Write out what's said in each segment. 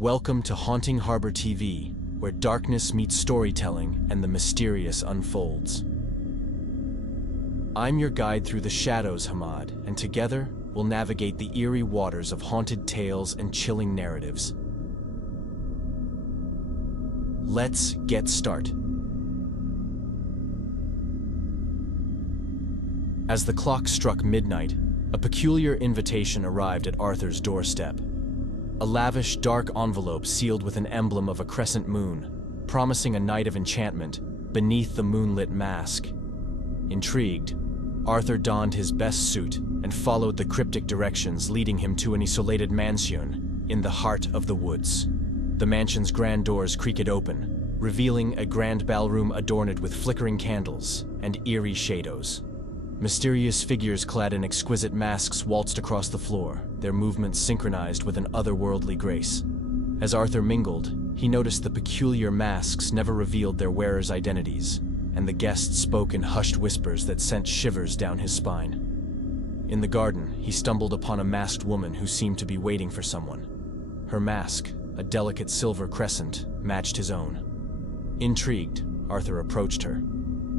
Welcome to Haunting Harbor TV, where darkness meets storytelling and the mysterious unfolds. I'm your guide through the shadows, Hamad, and together we'll navigate the eerie waters of haunted tales and chilling narratives. Let's get started. As the clock struck midnight, a peculiar invitation arrived at Arthur's doorstep. A lavish, dark envelope sealed with an emblem of a crescent moon, promising a night of enchantment beneath the Moonlit Mask. Intrigued, Arthur donned his best suit and followed the cryptic directions leading him to an isolated mansion in the heart of the woods. The mansion's grand doors creaked open, revealing a grand ballroom adorned with flickering candles and eerie shadows. Mysterious figures clad in exquisite masks waltzed across the floor, their movements synchronized with an otherworldly grace. As Arthur mingled, he noticed the peculiar masks never revealed their wearers' identities, and the guests spoke in hushed whispers that sent shivers down his spine. In the garden, he stumbled upon a masked woman who seemed to be waiting for someone. Her mask, a delicate silver crescent, matched his own. Intrigued, Arthur approached her,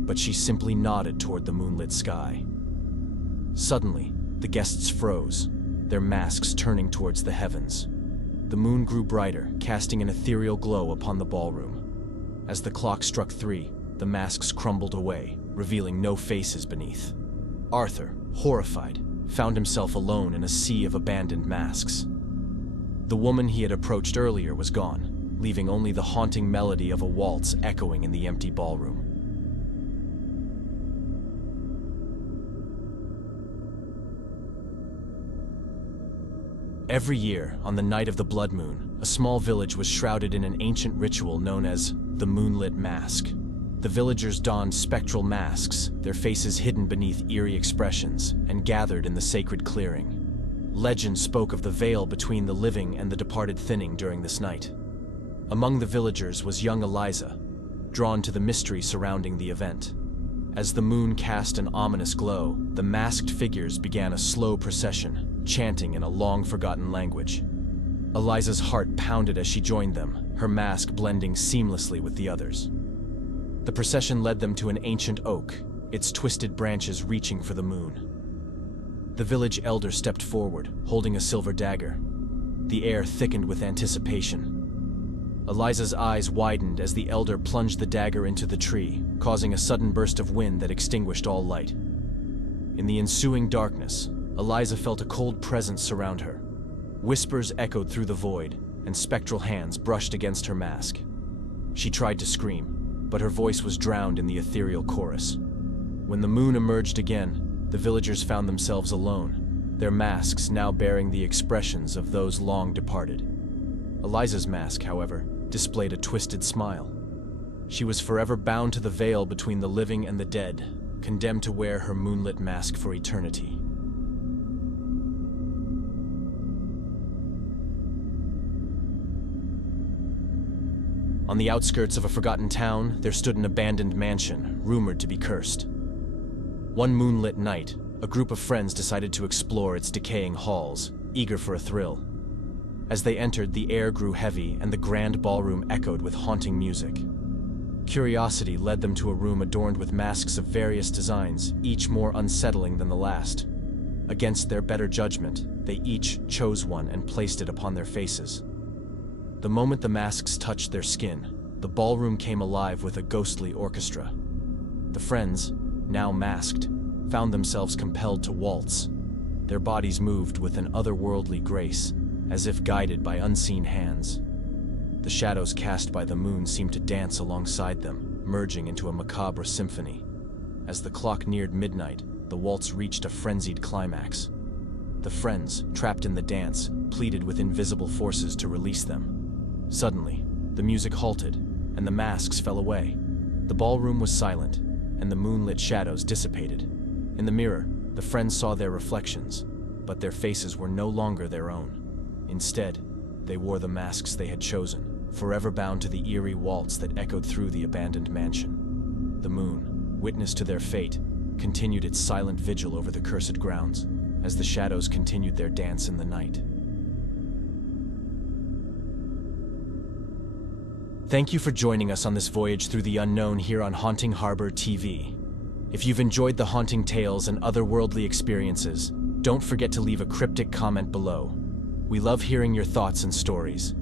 but she simply nodded toward the moonlit sky. Suddenly, the guests froze, their masks turning towards the heavens. The moon grew brighter, casting an ethereal glow upon the ballroom. As the clock struck 3, the masks crumbled away, revealing no faces beneath. Arthur, horrified, found himself alone in a sea of abandoned masks. The woman he had approached earlier was gone, leaving only the haunting melody of a waltz echoing in the empty ballroom. Every year, on the night of the blood moon, a small village was shrouded in an ancient ritual known as the Moonlit Mask. The villagers donned spectral masks, their faces hidden beneath eerie expressions, and gathered in the sacred clearing. Legend spoke of the veil between the living and the departed thinning during this night. Among the villagers was young Eliza, drawn to the mystery surrounding the event. As the moon cast an ominous glow, the masked figures began a slow procession, chanting in a long-forgotten language. Eliza's heart pounded as she joined them, her mask blending seamlessly with the others. The procession led them to an ancient oak, its twisted branches reaching for the moon. The village elder stepped forward, holding a silver dagger. The air thickened with anticipation. Eliza's eyes widened as the elder plunged the dagger into the tree, causing a sudden burst of wind that extinguished all light. In the ensuing darkness, Eliza felt a cold presence surround her. Whispers echoed through the void, and spectral hands brushed against her mask. She tried to scream, but her voice was drowned in the ethereal chorus. When the moon emerged again, the villagers found themselves alone, their masks now bearing the expressions of those long departed. Eliza's mask, however, displayed a twisted smile. She was forever bound to the veil between the living and the dead, condemned to wear her moonlit mask for eternity. On the outskirts of a forgotten town, there stood an abandoned mansion, rumored to be cursed. One moonlit night, a group of friends decided to explore its decaying halls, eager for a thrill. As they entered, the air grew heavy and the grand ballroom echoed with haunting music. Curiosity led them to a room adorned with masks of various designs, each more unsettling than the last. Against their better judgment, they each chose one and placed it upon their faces. The moment the masks touched their skin, the ballroom came alive with a ghostly orchestra. The friends, now masked, found themselves compelled to waltz. Their bodies moved with an otherworldly grace, as if guided by unseen hands. The shadows cast by the moon seemed to dance alongside them, merging into a macabre symphony. As the clock neared midnight, the waltz reached a frenzied climax. The friends, trapped in the dance, pleaded with invisible forces to release them. Suddenly, the music halted, and the masks fell away. The ballroom was silent, and the moonlit shadows dissipated. In the mirror, the friends saw their reflections, but their faces were no longer their own. Instead, they wore the masks they had chosen, forever bound to the eerie waltz that echoed through the abandoned mansion. The moon, witness to their fate, continued its silent vigil over the cursed grounds, as the shadows continued their dance in the night. Thank you for joining us on this voyage through the unknown here on Haunting Harbor TV. If you've enjoyed the haunting tales and otherworldly experiences, don't forget to leave a cryptic comment below. We love hearing your thoughts and stories.